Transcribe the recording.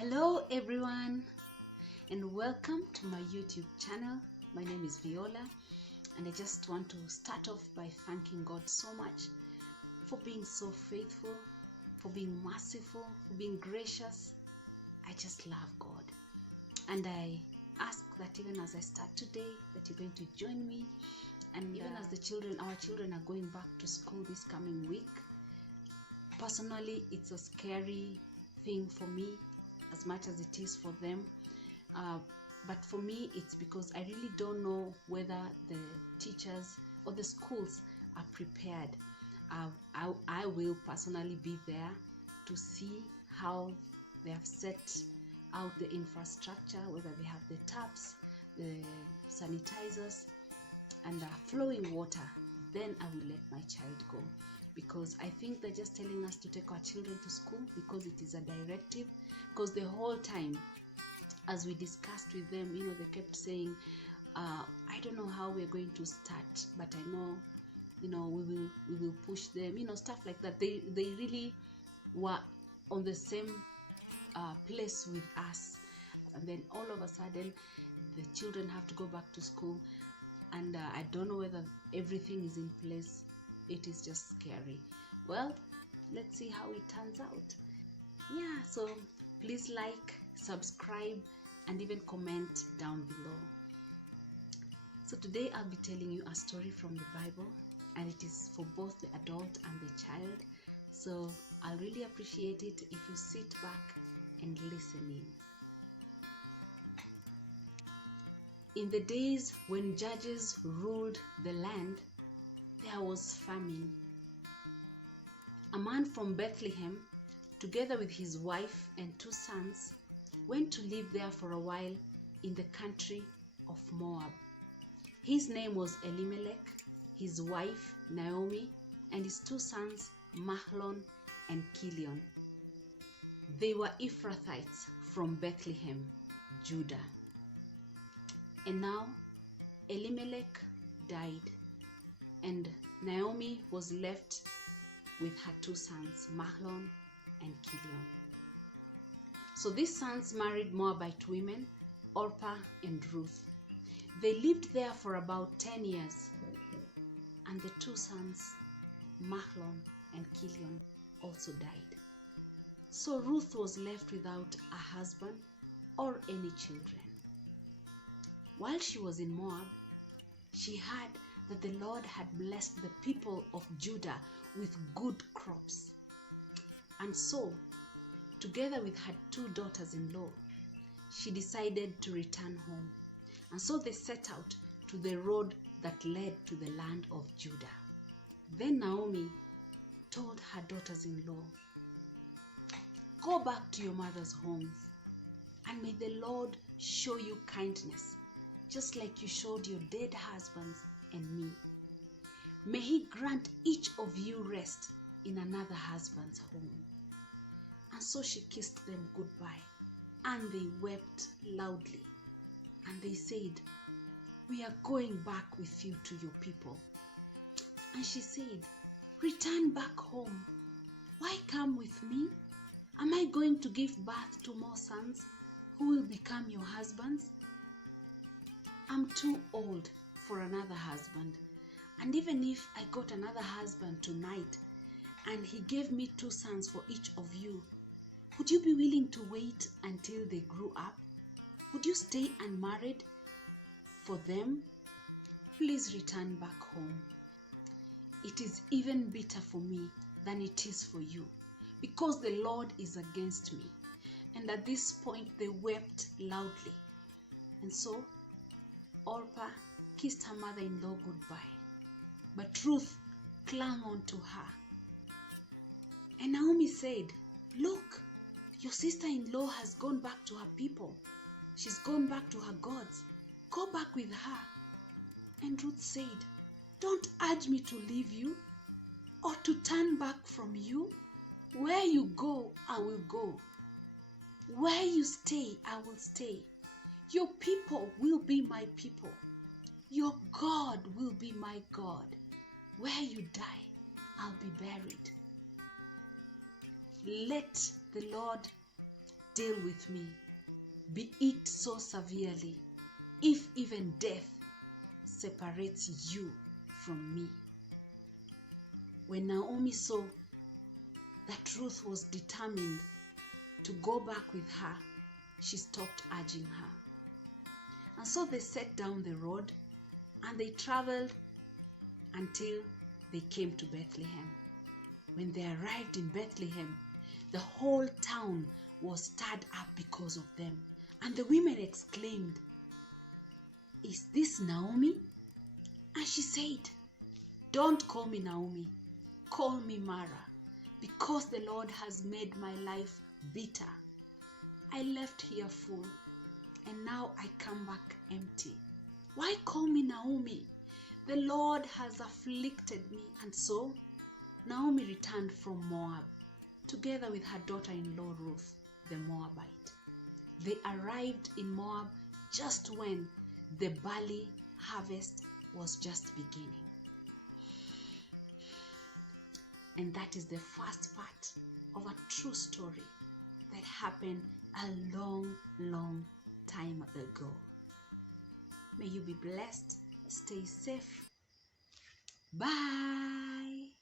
Hello everyone and welcome to my YouTube channel. My name is Viola and I just want to start off by thanking God so much for being so faithful, for being merciful, for being gracious. I just love God, and I ask that even as I start today that you're going to join me, and even as our children are going back to school this coming week. Personally, it's a scary thing for me as much as it is for them, but for me it's because I really don't know whether the teachers or the schools are prepared. I will personally be there to see how they have set out the infrastructure, whether they have the taps, the sanitizers, and flowing water. Then I will let my child go, because I think they're just telling us to take our children to school because it is a directive. Because the whole time as we discussed with them, they kept saying, I don't know how we're going to start, but I know, we will push them, stuff like that. They really were on the same place with us. And then all of a sudden the children have to go back to school, and I don't know whether everything is in place. It is just scary. Well, let's see how it turns out. Yeah, so please like, subscribe, and even comment down below. So today I'll be telling you a story from the Bible, and it is for both the adult and the child. So I'll really appreciate it if you sit back and listen in. In the days when judges ruled the land, there was famine. A man from Bethlehem, together with his wife and 2 sons, went to live there for a while in the country of Moab. His name was Elimelech, his wife Naomi, and his 2 sons Mahlon and Chilion. They were Ephrathites from Bethlehem, Judah. And now Elimelech died, and Naomi was left with her 2 sons, Mahlon and Chilion. So these sons married Moabite women, Orpah and Ruth. They lived there for about 10 years, and the 2 sons, Mahlon and Chilion, also died. So Ruth was left without a husband or any children. While she was in Moab, she heard that the Lord had blessed the people of Judah with good crops. And so, together with her 2 daughters-in-law, she decided to return home. And so they set out to the road that led to the land of Judah. Then Naomi told her daughters-in-law, "Go back to your mother's homes, and may the Lord show you kindness, just like you showed your dead husbands and me. May he grant each of you rest in another husband's home." And so she kissed them goodbye, and they wept loudly. And they said, "We are going back with you to your people." And she said, "Return back home. Why come with me? Am I going to give birth to more sons who will become your husbands? I'm too old for another husband. And even if I got another husband tonight, and he gave me 2 sons for each of you, would you be willing to wait until they grew up? Would you stay unmarried for them? Please return back home. It is even bitter for me than it is for you, because the Lord is against me." And at this point they wept loudly. And so Orpah kissed her mother-in-law goodbye, but Ruth clung on to her. And Naomi said, "Look, your sister-in-law has gone back to her people. She's gone back to her gods. Go back with her." And Ruth said, "Don't urge me to leave you or to turn back from you. Where you go, I will go. Where you stay, I will stay. Your people will be my people. Your God will be my God. Where you die, I'll be buried. Let the Lord deal with me, be it so severely, if even death separates you from me. When Naomi saw that Ruth was determined to go back with her, she stopped urging her. And so they set down the road and they traveled until they came to Bethlehem. When they arrived in Bethlehem, the whole town was stirred up because of them. And the women exclaimed, "Is this Naomi?" And she said, "Don't call me Naomi, call me Mara, because the Lord has made my life bitter. I left here full, and now I come back empty. Why call me Naomi? The Lord has afflicted me." And so Naomi returned from Moab, together with her daughter-in-law Ruth, the Moabite. They arrived in Moab just when the barley harvest was just beginning. And that is the first part of a true story that happened a long, long time ago. May you be blessed. Stay safe. Bye.